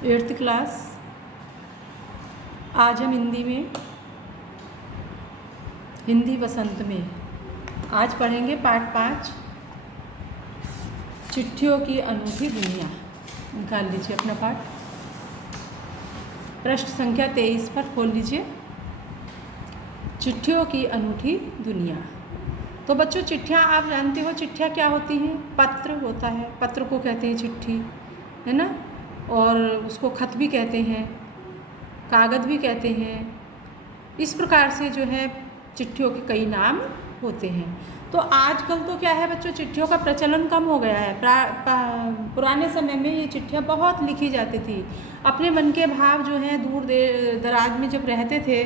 8th class. आज हम हिंदी वसंत में आज पढ़ेंगे पाठ 5, चिट्ठियों की अनूठी दुनिया। निकाल लीजिए अपना पाठ, पृष्ठ संख्या 23 पर खोल लीजिए। चिट्ठियों की अनूठी दुनिया। तो बच्चों, चिट्ठियाँ आप जानते हो, चिट्ठियाँ क्या होती हैं? पत्र होता है, पत्र को कहते हैं चिट्ठी, है ना। और उसको खत भी कहते हैं, कागज़ भी कहते हैं। इस प्रकार से जो है चिट्ठियों के कई नाम होते हैं। तो आजकल तो क्या है बच्चों, चिट्ठियों का प्रचलन कम हो गया है। पुराने समय में ये चिट्ठियाँ बहुत लिखी जाती थी। अपने मन के भाव जो हैं दूर दराज में जब रहते थे,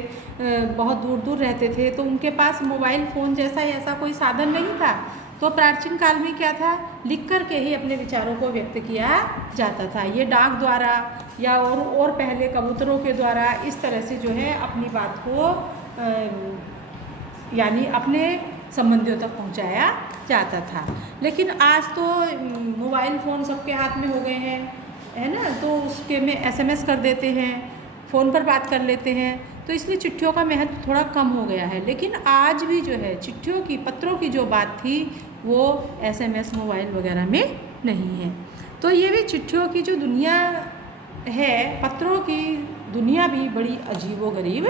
बहुत दूर दूर रहते थे, तो उनके पास मोबाइल फ़ोन जैसा ऐसा कोई साधन नहीं था। तो प्राचीन काल में क्या था, लिख कर के ही अपने विचारों को व्यक्त किया जाता था। ये डाक द्वारा या और पहले कबूतरों के द्वारा इस तरह से जो है अपनी बात को यानी अपने संबंधियों तक पहुंचाया जाता था। लेकिन आज तो मोबाइल फ़ोन सबके हाथ में हो गए हैं, है ना। तो उसके में SMS कर देते हैं, फ़ोन पर बात कर लेते हैं, तो इसलिए चिट्ठियों का महत्व थोड़ा कम हो गया है। लेकिन आज भी जो है चिट्ठियों की, पत्रों की जो बात थी वो SMS मोबाइल वगैरह में नहीं है। तो ये भी चिट्ठियों की जो दुनिया है, पत्रों की दुनिया भी बड़ी अजीबोगरीब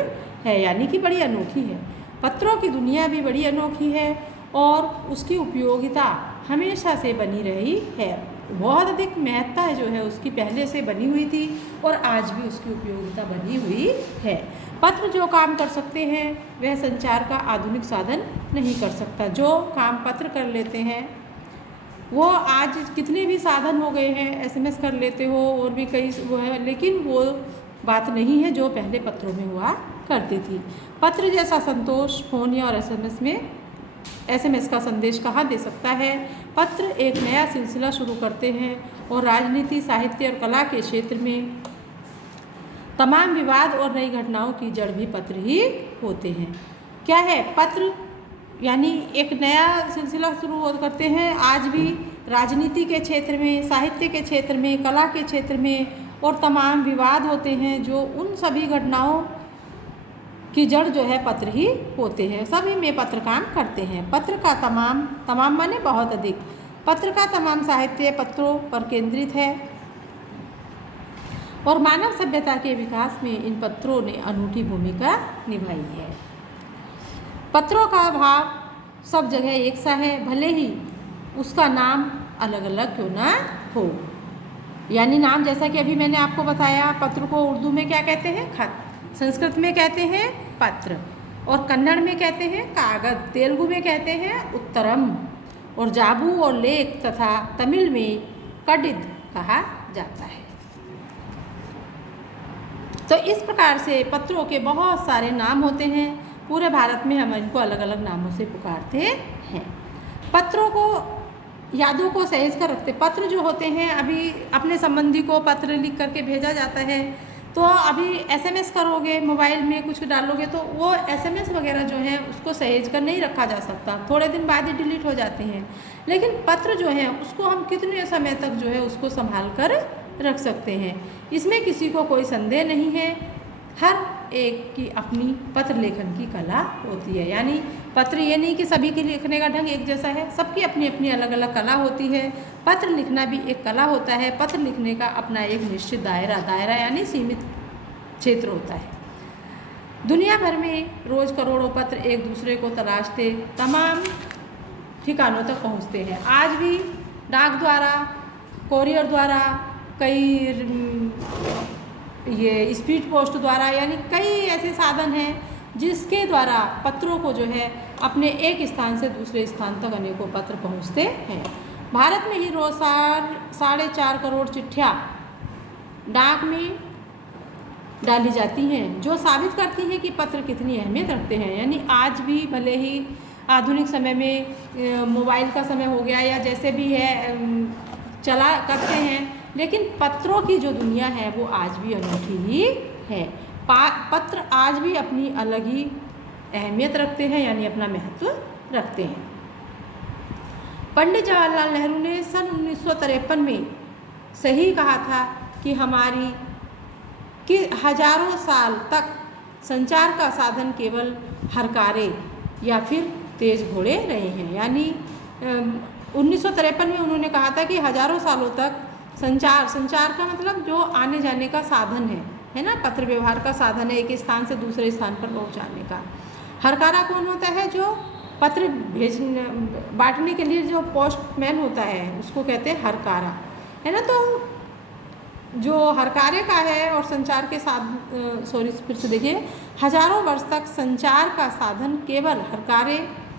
है, यानी कि बड़ी अनोखी है। पत्रों की दुनिया भी बड़ी अनोखी है और उसकी उपयोगिता हमेशा से बनी रही है। बहुत अधिक महत्ता जो है उसकी पहले से बनी हुई थी और आज भी उसकी उपयोगिता बनी हुई है। पत्र जो काम कर सकते हैं वह संचार का आधुनिक साधन नहीं कर सकता। जो काम पत्र कर लेते हैं वो आज कितने भी साधन हो गए हैं, SMS कर लेते हो और भी कई वो है, लेकिन वो बात नहीं है जो पहले पत्रों में हुआ करती थी। पत्र जैसा संतोष फ़ोन या और SMS का संदेश कहाँ दे सकता है। पत्र एक नया सिलसिला शुरू करते हैं और राजनीति, साहित्य और कला के क्षेत्र में तमाम विवाद और नई घटनाओं की जड़ भी पत्र ही होते हैं। क्या है पत्र? यानी एक नया सिलसिला शुरू करते हैं। आज भी राजनीति के क्षेत्र में, साहित्य के क्षेत्र में, कला के क्षेत्र में और तमाम विवाद होते हैं, जो उन सभी घटनाओं की जड़ जो है पत्र ही होते हैं। सभी में पत्र काम करते हैं। पत्र का तमाम माने बहुत अधिक, पत्र का तमाम साहित्य पत्रों पर केंद्रित है और मानव सभ्यता के विकास में इन पत्रों ने अनूठी भूमिका निभाई है। पत्रों का भाव सब जगह एक सा है, भले ही उसका नाम अलग अलग क्यों ना हो। यानी नाम जैसा कि अभी मैंने आपको बताया, पत्र को उर्दू में क्या कहते हैं? खत, संस्कृत में कहते हैं पत्र, और कन्नड़ में कहते हैं कागज, तेलुगु में कहते हैं उत्तरम, और जाबू और लेख तथा तमिल में कडिद कहा जाता है। तो इस प्रकार से पत्रों के बहुत सारे नाम होते हैं। पूरे भारत में हम इनको अलग अलग नामों से पुकारते हैं। पत्रों को, यादों को सहेज कर रखते। पत्र जो होते हैं, अभी अपने संबंधी को पत्र लिख करके भेजा जाता है, तो अभी SMS करोगे, मोबाइल में कुछ डालोगे, तो वो SMS वगैरह जो है उसको सहेज कर नहीं रखा जा सकता, थोड़े दिन बाद ही डिलीट हो जाते हैं। लेकिन पत्र जो है उसको हम कितने समय तक जो है उसको संभाल कर रख सकते हैं। इसमें किसी को कोई संदेह नहीं है। हर एक की अपनी पत्र लेखन की कला होती है। यानी पत्र ये नहीं कि सभी के लिखने का ढंग एक जैसा है, सबकी अपनी अपनी अलग अलग कला होती है। पत्र लिखना भी एक कला होता है। पत्र लिखने का अपना एक निश्चित दायरा यानी सीमित क्षेत्र होता है। दुनिया भर में रोज़ करोड़ों पत्र एक दूसरे को तलाशते तमाम ठिकानों तक पहुँचते हैं। आज भी डाक द्वारा, कोरियर द्वारा, कई ये स्पीड पोस्ट द्वारा, यानी कई ऐसे साधन हैं जिसके द्वारा पत्रों को जो है अपने एक स्थान से दूसरे स्थान तक अनेकों पत्र पहुंचते हैं। भारत में ही रोज 4.5 करोड़ चिट्ठियाँ डाक में डाली जाती हैं, जो साबित करती हैं कि पत्र कितनी अहमियत रखते हैं। यानी आज भी भले ही आधुनिक समय में मोबाइल का समय हो गया या जैसे भी है चला करते हैं, लेकिन पत्रों की जो दुनिया है वो आज भी अनूठी ही है। पत्र आज भी अपनी अलग ही अहमियत रखते हैं, यानी अपना महत्व रखते हैं। पंडित जवाहरलाल नेहरू ने सन 1953 में सही कहा था कि हमारी कि हजारों साल तक संचार का साधन केवल हरकारे या फिर तेज घोड़े रहे हैं। यानी 1953 में उन्होंने कहा था कि हजारों सालों तक संचार का मतलब जो आने जाने का साधन है ना, पत्र व्यवहार का साधन है, एक स्थान से दूसरे स्थान पर पहुंचाने का। हरकारा कौन होता है? जो पत्र बांटने के लिए जो पोस्टमैन होता है उसको कहते हैं हरकारा, है ना। तो जो हरकारे का है और संचार के साथ फिर से देखिए, हजारों वर्ष तक संचार का साधन केवल हरकारे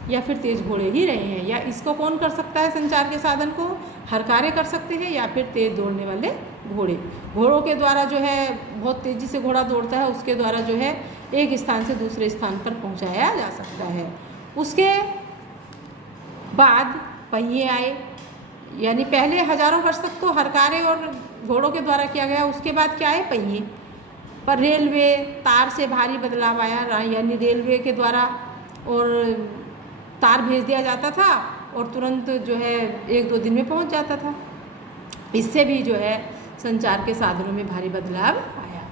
या फिर तेज घोड़े ही रहे हैं। या इसको कौन कर सकता है? संचार के साधन को हरकारे कर सकते हैं या फिर तेज दौड़ने वाले घोड़े। घोड़ों के द्वारा जो है बहुत तेज़ी से घोड़ा दौड़ता है, उसके द्वारा जो है एक स्थान से दूसरे स्थान पर पहुंचाया जा सकता है। उसके बाद पहिए आए, यानी पहले हजारों वर्ष तक तो हरकारे और घोड़ों के द्वारा किया गया। उसके बाद क्या है? पहिए। पर रेलवे तार से भारी बदलाव आया, यानी रेलवे के द्वारा और तार भेज दिया जाता था और तुरंत जो है 1-2 दिन में पहुंच जाता था। इससे भी जो है संचार के साधनों में भारी बदलाव आया।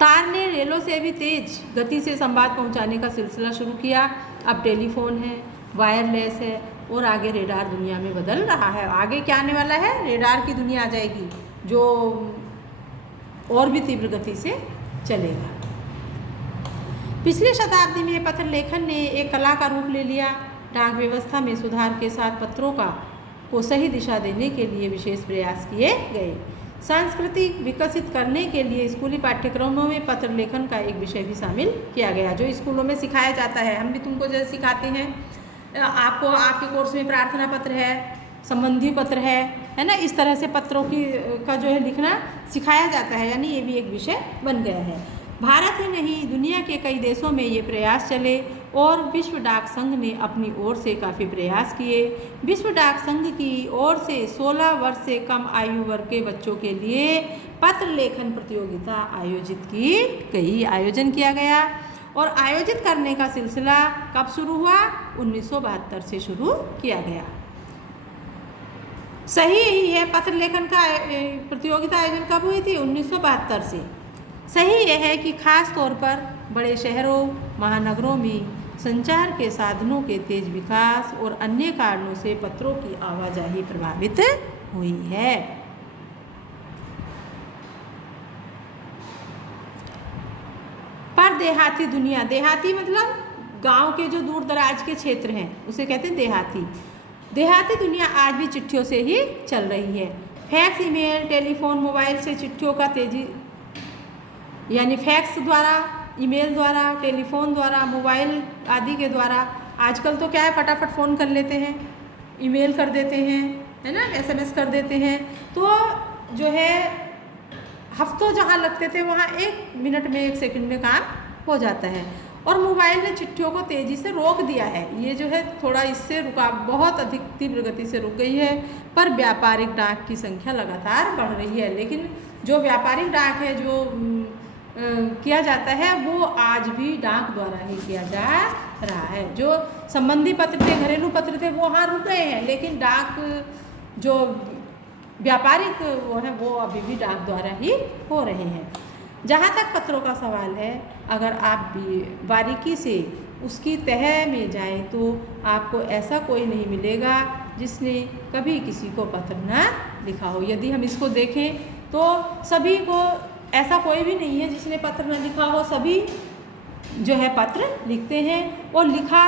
तार ने रेलों से भी तेज गति से संवाद पहुंचाने का सिलसिला शुरू किया। अब टेलीफोन है, वायरलेस है और आगे रेडार दुनिया में बदल रहा है। आगे क्या आने वाला है? रेडार की दुनिया आ जाएगी जो और भी तीव्र गति से चलेगा। पिछली शताब्दी में पत्र लेखन ने एक कला का रूप ले लिया। डाक व्यवस्था में सुधार के साथ पत्रों को सही दिशा देने के लिए विशेष प्रयास किए गए। संस्कृति विकसित करने के लिए स्कूली पाठ्यक्रमों में पत्र लेखन का एक विषय भी शामिल किया गया, जो स्कूलों में सिखाया जाता है। हम भी तुमको जैसे सिखाते हैं, आपको आपके कोर्स में प्रार्थना पत्र है, संबंधी पत्र है ना, इस तरह से पत्रों का जो है लिखना सिखाया जाता है। यानी ये भी एक विषय बन गया है। भारत ही नहीं, दुनिया के कई देशों में ये प्रयास चले और विश्व डाक संघ ने अपनी ओर से काफ़ी प्रयास किए। विश्व डाक संघ की ओर से 16 वर्ष से कम आयु वर्ग के बच्चों के लिए पत्र लेखन प्रतियोगिता आयोजित की गई, आयोजन किया गया। और आयोजित करने का सिलसिला कब शुरू हुआ? 1972 से शुरू किया गया। सही यही है, पत्र लेखन का प्रतियोगिता आयोजन कब हुई थी? 1972 से। सही यह है कि खास तौर पर बड़े शहरों, महानगरों में संचार के साधनों के तेज विकास और अन्य कारणों से पत्रों की आवाजाही प्रभावित हुई है। पर देहाती दुनिया, देहाती मतलब गांव के जो दूर दराज के क्षेत्र हैं उसे कहते हैं देहाती। देहाती दुनिया आज भी चिट्ठियों से ही चल रही है। फैक्स, ईमेल, टेलीफोन, मोबाइल से चिट्ठियों का तेजी, यानी फैक्स द्वारा, ईमेल द्वारा, टेलीफोन द्वारा, मोबाइल आदि के द्वारा। आजकल तो क्या है, फटाफट फ़ोन कर लेते हैं, ईमेल कर देते हैं, है ना, SMS कर देते हैं। तो जो है हफ्तों जहाँ लगते थे वहाँ 1 मिनट में, 1 सेकंड में काम हो जाता है। और मोबाइल ने चिट्ठियों को तेज़ी से रोक दिया है। ये जो है थोड़ा इससे रुका, बहुत अधिक तीव्र गति से रुक गई है। पर व्यापारिक डाक की संख्या लगातार बढ़ रही है। लेकिन जो व्यापारिक डाक है, जो किया जाता है, वो आज भी डाक द्वारा ही किया जा रहा है। जो संबंधी पत्र थे, घरेलू पत्र थे, वो हाँ रुक गए हैं, लेकिन डाक जो व्यापारिक वो है वो अभी भी डाक द्वारा ही हो रहे हैं। जहाँ तक पत्रों का सवाल है, अगर आप भी बारीकी से उसकी तह में जाएं तो आपको ऐसा कोई नहीं मिलेगा जिसने कभी किसी को पत्र ना लिखा हो। यदि हम इसको देखें तो सभी को, ऐसा कोई भी नहीं है जिसने पत्र न लिखा हो। सभी जो है पत्र लिखते हैं। और लिखा,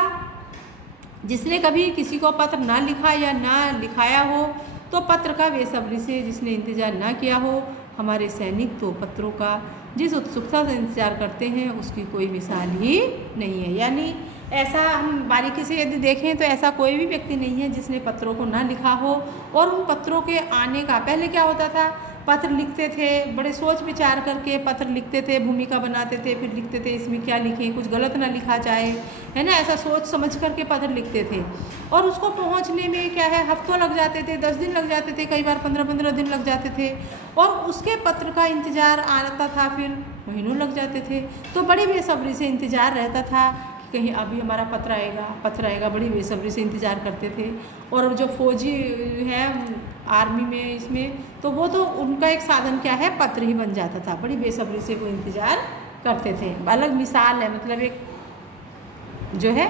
जिसने कभी किसी को पत्र ना लिखा या ना लिखाया हो, तो पत्र का बेसब्री से जिसने इंतज़ार ना किया हो, हमारे सैनिक तो पत्रों का जिस उत्सुकता से इंतज़ार करते हैं उसकी कोई मिसाल ही नहीं है। यानी ऐसा हम बारीकी से यदि देखें तो ऐसा कोई भी व्यक्ति नहीं है जिसने पत्रों को ना लिखा हो। और उन पत्रों के आने का, पहले क्या होता था, पत्र लिखते थे, बड़े सोच विचार करके पत्र लिखते थे, भूमिका बनाते थे, फिर लिखते थे इसमें क्या लिखें, कुछ गलत ना लिखा जाए, है ना, ऐसा सोच समझ करके पत्र लिखते थे। और उसको पहुंचने में क्या है, हफ्तों लग जाते थे, 10 दिन लग जाते थे, कई बार 15-15 दिन लग जाते थे। और उसके पत्र का इंतज़ार आता था, फिर महीनों लग जाते थे। तो बड़ी बेसब्री से इंतज़ार रहता था कि कहीं अभी हमारा पत्र आएगा, बड़ी बेसब्री से इंतज़ार करते थे। और जो फौजी हैं आर्मी में इसमें, तो वो तो उनका एक साधन क्या है, पत्र ही बन जाता था, बड़ी बेसब्री से वो इंतज़ार करते थे। अलग मिसाल है, मतलब एक जो है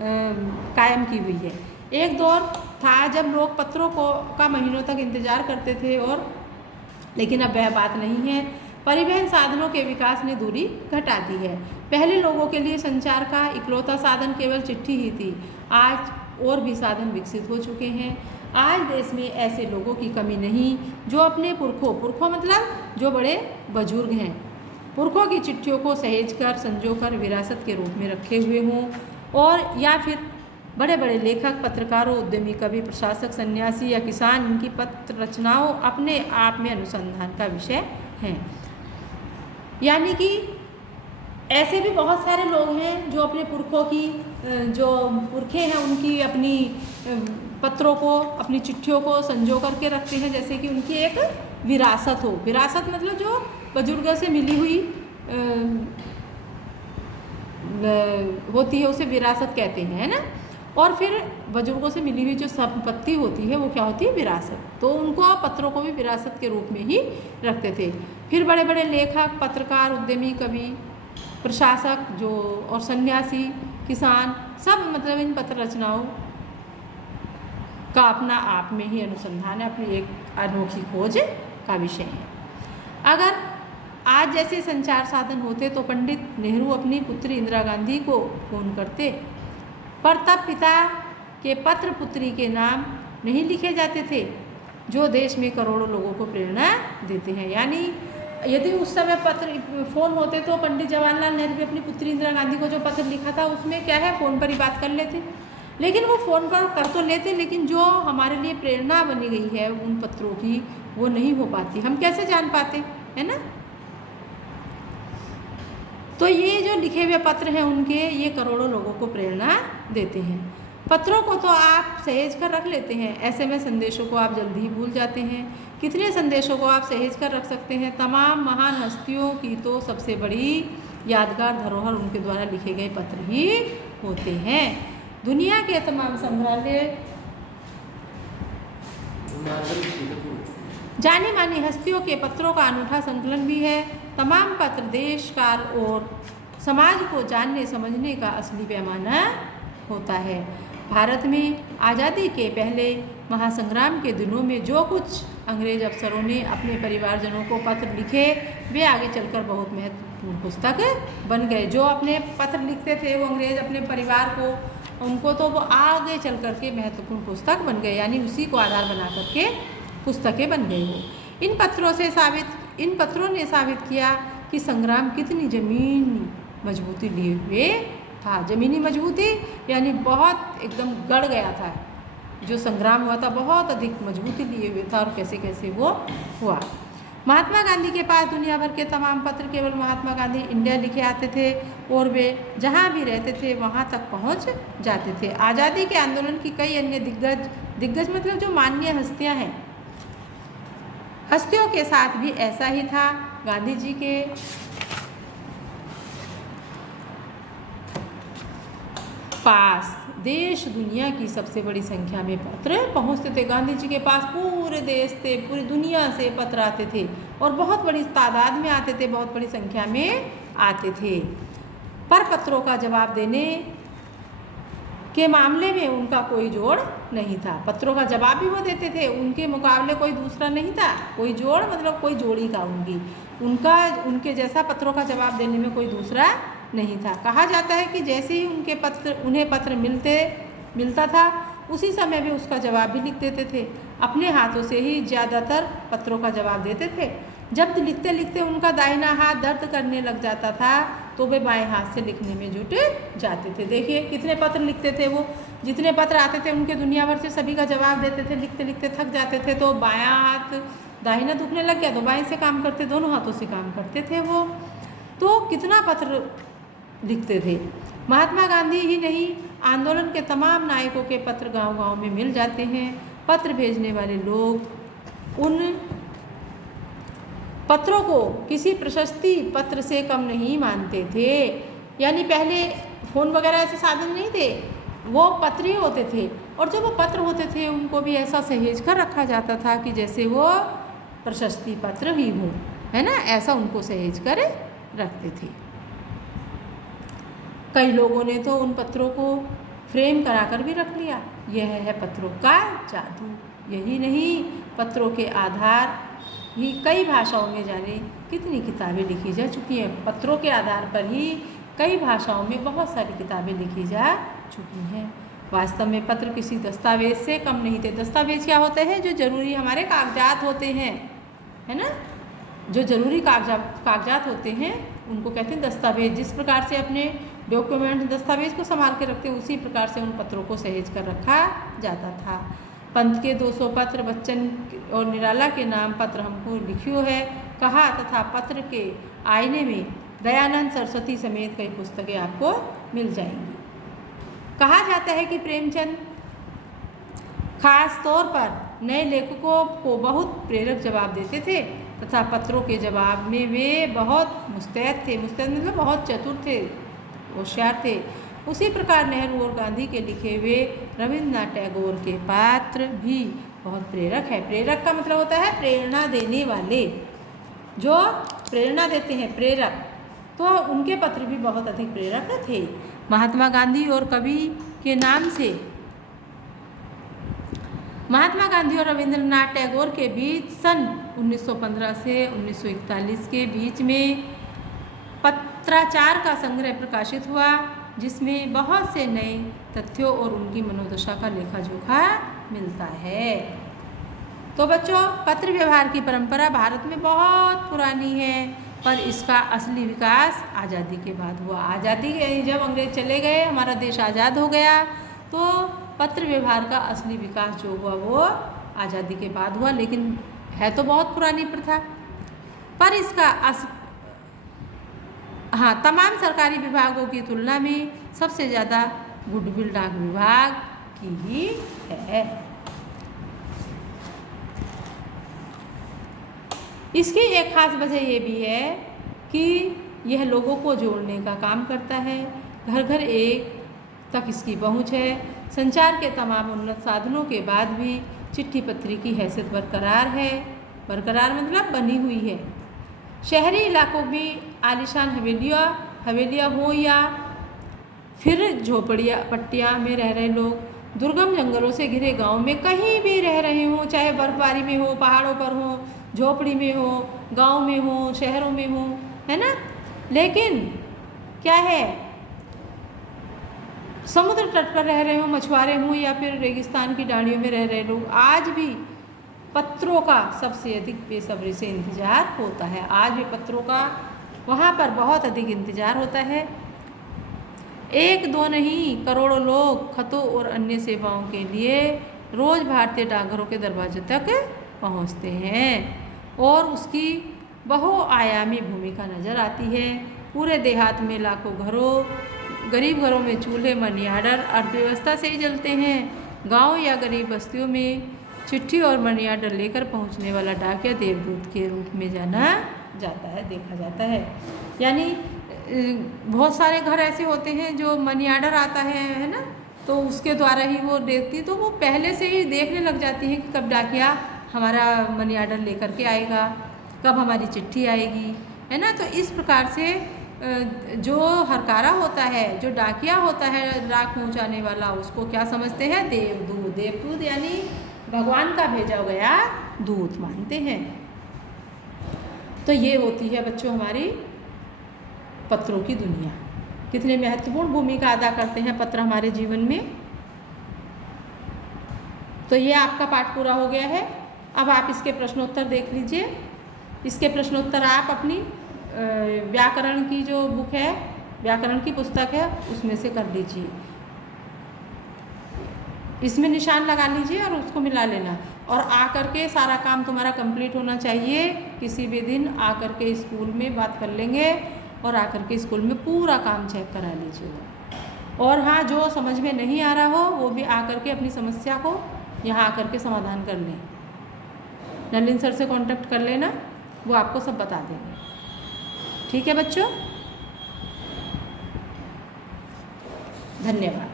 कायम की हुई है। एक दौर था जब लोग पत्रों का महीनों तक इंतज़ार करते थे, और लेकिन अब वह बात नहीं है। परिवहन साधनों के विकास ने दूरी घटा दी है। पहले लोगों के लिए संचार का इकलौता साधन केवल चिट्ठी ही थी, आज और भी साधन विकसित हो चुके हैं। आज देश में ऐसे लोगों की कमी नहीं जो अपने पुरखों मतलब जो बड़े बुजुर्ग हैं, पुरखों की चिट्ठियों को सहेज कर संजो कर विरासत के रूप में रखे हुए हों, और या फिर बड़े बड़े लेखक, पत्रकारों, उद्यमी, कवि, प्रशासक, सन्यासी या किसान, इनकी पत्र रचनाओं अपने आप में अनुसंधान का विषय हैं। यानी कि ऐसे भी बहुत सारे लोग हैं जो अपने पुरखों की, जो पुरखे हैं उनकी अपनी पत्रों को, अपनी चिट्ठियों को संजो करके रखते हैं, जैसे कि उनकी एक विरासत हो। विरासत मतलब जो बुजुर्गों से मिली हुई होती है, उसे विरासत कहते हैं, है ना। और फिर बुजुर्गों से मिली हुई जो संपत्ति होती है वो क्या होती है, विरासत। तो उनको पत्रों को भी विरासत के रूप में ही रखते थे। फिर बड़े बड़े लेखक, पत्रकार, उद्यमी, कवि, प्रशासक जो और सन्यासी, किसान, सब मतलब इन पत्र रचनाओं का अपना आप में ही अनुसंधान है, अपनी एक अनोखी खोज का विषय है। अगर आज जैसे संचार साधन होते तो पंडित नेहरू अपनी पुत्री इंदिरा गांधी को फ़ोन करते, पर तब पिता के पत्र पुत्री के नाम नहीं लिखे जाते थे, जो देश में करोड़ों लोगों को प्रेरणा देते हैं। यानी यदि उस समय फ़ोन होते तो पंडित जवाहरलाल नेहरू ने अपनी पुत्री इंदिरा गांधी को जो पत्र लिखा था उसमें क्या है, फ़ोन पर ही बात कर लेते। लेकिन वो फ़ोन पर कर तो लेते, लेकिन जो हमारे लिए प्रेरणा बनी गई है उन पत्रों की, वो नहीं हो पाती। हम कैसे जान पाते, है ना। तो ये जो लिखे हुए पत्र हैं उनके, ये करोड़ों लोगों को प्रेरणा देते हैं। पत्रों को तो आप सहेज कर रख लेते हैं, SMS संदेशों को आप जल्दी ही भूल जाते हैं। कितने संदेशों को आप सहेज कर रख सकते हैं। तमाम महान हस्तियों की तो सबसे बड़ी यादगार धरोहर उनके द्वारा लिखे गए पत्र ही होते हैं। दुनिया के तमाम संग्रहालय जानी मानी हस्तियों के पत्रों का अनूठा संकलन भी है। तमाम पत्र देश, काल और समाज को जानने समझने का असली पैमाना होता है। भारत में आज़ादी के पहले महासंग्राम के दिनों में जो कुछ अंग्रेज अफसरों ने अपने परिवारजनों को पत्र लिखे, वे आगे चलकर बहुत महत्वपूर्ण पुस्तक बन गए। जो अपने पत्र लिखते थे वो अंग्रेज अपने परिवार को, उनको तो वो आगे चल कर के महत्वपूर्ण पुस्तक बन गए, यानी उसी को आधार बना करके पुस्तकें बन गई हो। इन पत्रों ने साबित किया कि संग्राम कितनी ज़मीनी मजबूती लिए हुए था। ज़मीनी मजबूती यानी बहुत एकदम गड़ गया था, जो संग्राम हुआ था बहुत अधिक मजबूती लिए हुए था, और कैसे कैसे वो हुआ। महात्मा गांधी के पास दुनिया भर के तमाम पत्र केवल महात्मा गांधी इंडिया लिखे आते थे, और वे जहाँ भी रहते थे वहाँ तक पहुँच जाते थे। आज़ादी के आंदोलन की कई अन्य दिग्गज मतलब जो माननीय हस्तियों के साथ भी ऐसा ही था। गांधी जी के पास देश दुनिया की सबसे बड़ी संख्या में पत्र पहुंचते थे। गांधी जी के पास पूरे देश से, पूरी दुनिया से पत्र आते थे, और बहुत बड़ी तादाद में आते थे, बहुत बड़ी संख्या में आते थे। पर पत्रों का जवाब देने के मामले में उनका कोई जोड़ नहीं था। पत्रों का जवाब भी वो देते थे, उनके मुकाबले कोई दूसरा नहीं था। कोई जोड़ मतलब कोई जोड़ी था उनके जैसा पत्रों का जवाब देने में कोई दूसरा नहीं था। कहा जाता है कि जैसे ही उन्हें पत्र मिलता था, उसी समय वे उसका जवाब भी लिख देते थे। अपने हाथों से ही ज़्यादातर पत्रों का जवाब देते थे। जब लिखते लिखते उनका दाहिना हाथ दर्द करने लग जाता था, तो वे बाएं हाथ से लिखने में जुट जाते थे। देखिए कितने पत्र लिखते थे वो, जितने पत्र आते थे उनके दुनिया भर से सभी का जवाब देते थे। लिखते लिखते थक जाते थे तो बायां हाथ, दाहिना दुखने लग गया तो बाएं से काम करते, दोनों हाथों से काम करते थे वो। तो कितना पत्र लिखते थे। महात्मा गांधी ही नहीं, आंदोलन के तमाम नायकों के पत्र गांव गांव में मिल जाते हैं। पत्र भेजने वाले लोग उन पत्रों को किसी प्रशस्ति पत्र से कम नहीं मानते थे। यानी पहले फ़ोन वगैरह ऐसे साधन नहीं थे, वो पत्र ही होते थे। और जो वो पत्र होते थे उनको भी ऐसा सहेज कर रखा जाता था कि जैसे वो प्रशस्ति पत्र ही हो, है ना, ऐसा उनको सहेज कर रखते थे। कई लोगों ने तो उन पत्रों को फ्रेम कराकर भी रख लिया। यह है पत्रों का जादू। यही नहीं, पत्रों के आधार ही कई भाषाओं में जाने कितनी किताबें लिखी जा चुकी हैं। पत्रों के आधार पर ही कई भाषाओं में बहुत सारी किताबें लिखी जा चुकी हैं। वास्तव में पत्र किसी दस्तावेज से कम नहीं थे। दस्तावेज क्या होते हैं? जो जरूरी हमारे कागजात होते हैं, है ना, जो जरूरी कागजात होते हैं उनको कहते हैं दस्तावेज। जिस प्रकार से अपने डॉक्यूमेंट दस्तावेज को संभाल के रखते हैं, उसी प्रकार से उन पत्रों को सहेज कर रखा जाता था। पंत के 200 पत्र, बच्चन और निराला के नाम पत्र हमको लिखियो है कहा, तथा पत्र के आईने में दयानंद सरस्वती समेत कई पुस्तकें आपको मिल जाएंगी। कहा जाता है कि प्रेमचंद खास तौर पर नए लेखकों को बहुत प्रेरक जवाब देते थे तथा पत्रों के जवाब में वे बहुत मुस्तैद थे। मुस्तैद मतलब बहुत चतुर थे, होशियार थे। उसी प्रकार नेहरू और गांधी के लिखे हुए रविन्द्रनाथ टैगोर के पत्र भी बहुत प्रेरक है। प्रेरक का मतलब होता है प्रेरणा देने वाले, जो प्रेरणा देते हैं, प्रेरक। तो उनके पत्र भी बहुत अधिक प्रेरक थे। महात्मा गांधी और कवि के नाम से महात्मा गांधी और रविंद्रनाथ टैगोर के बीच सन 1915 से 1941 के बीच में पत्राचार का संग्रह प्रकाशित हुआ, जिसमें बहुत से नए तथ्यों और उनकी मनोदशा का लेखा जोखा मिलता है। तो बच्चों, पत्र व्यवहार की परंपरा भारत में बहुत पुरानी है, पर इसका असली विकास आज़ादी के बाद हुआ। आज़ादी जब अंग्रेज चले गए, हमारा देश आज़ाद हो गया, तो पत्र व्यवहार का असली विकास जो हुआ वो आज़ादी के बाद हुआ। लेकिन है तो बहुत पुरानी प्रथा, पर इसका तमाम सरकारी विभागों की तुलना में सबसे ज़्यादा गुडविल डाक विभाग की ही है। इसकी एक खास वजह ये भी है कि यह लोगों को जोड़ने का काम करता है। घर घर एक तक इसकी पहुंच है। संचार के तमाम उन्नत साधनों के बाद भी चिट्ठी पत्री की हैसियत बरकरार है। बरकरार मतलब बनी हुई है। शहरी इलाकों में आलीशान हवेलियाँ हो या फिर पट्टियाँ में रह रहे लोग, दुर्गम जंगलों से घिरे गांव में कहीं भी रह रहे हों, चाहे बर्फबारी में हो, पहाड़ों पर हो, झोपड़ी में हो, गांव में हो, शहरों में हो, है ना। लेकिन क्या है, समुद्र तट पर रह रहे हो, मछुआरे हों या फिर रेगिस्तान की डांडियों में रह रहे लोग, आज भी पत्रों का सबसे अधिक बेसब्री से इंतज़ार होता है। आज भी पत्रों का वहाँ पर बहुत अधिक इंतज़ार होता है। एक दो नहीं, करोड़ों लोग खतों और अन्य सेवाओं के लिए रोज़ भारतीय डाकघरों के दरवाजे तक पहुँचते हैं और उसकी बहुआयामी भूमिका नज़र आती है। पूरे देहात में लाखों गरीब घरों में चूल्हे मनी आर्डर अर्थव्यवस्था से ही चलते हैं। गांव या गरीब बस्तियों में चिट्ठी और मनी आर्डर लेकर पहुंचने वाला डाकिया देवदूत के रूप में जाना जाता है, देखा जाता है। यानी बहुत सारे घर ऐसे होते हैं जो मनी आर्डर आता है ना, तो उसके द्वारा ही वो देखती, तो वो पहले से ही देखने लग जाती है कि कब डाकिया हमारा मनी आर्डर लेकर के आएगा, कब हमारी चिट्ठी आएगी, है ना। तो इस प्रकार से जो हरकारा होता है, जो डाकिया होता है, डाक पहुंचाने वाला, उसको क्या समझते हैं? देवदूत। देवदूत यानी भगवान का भेजा गया दूत मानते हैं। तो ये होती है बच्चों हमारी पत्रों की दुनिया। कितने महत्वपूर्ण भूमिका अदा करते हैं पत्र हमारे जीवन में। तो ये आपका पाठ पूरा हो गया है। अब आप इसके प्रश्नोत्तर देख लीजिए। इसके प्रश्नोत्तर आप अपनी व्याकरण की जो बुक है, व्याकरण की पुस्तक है, उसमें से कर लीजिए। इसमें निशान लगा लीजिए और उसको मिला लेना, और आकर के सारा काम तुम्हारा कंप्लीट होना चाहिए। किसी भी दिन आकर के स्कूल में बात कर लेंगे और आकर के स्कूल में पूरा काम चेक करा लीजिएगा। और हाँ, जो समझ में नहीं आ रहा हो वो भी आकर के अपनी समस्या को यहाँ आकर के समाधान कर लें। नलिन सर से कांटेक्ट कर लेना, वो आपको सब बता देंगे। ठीक है बच्चों। धन्यवाद।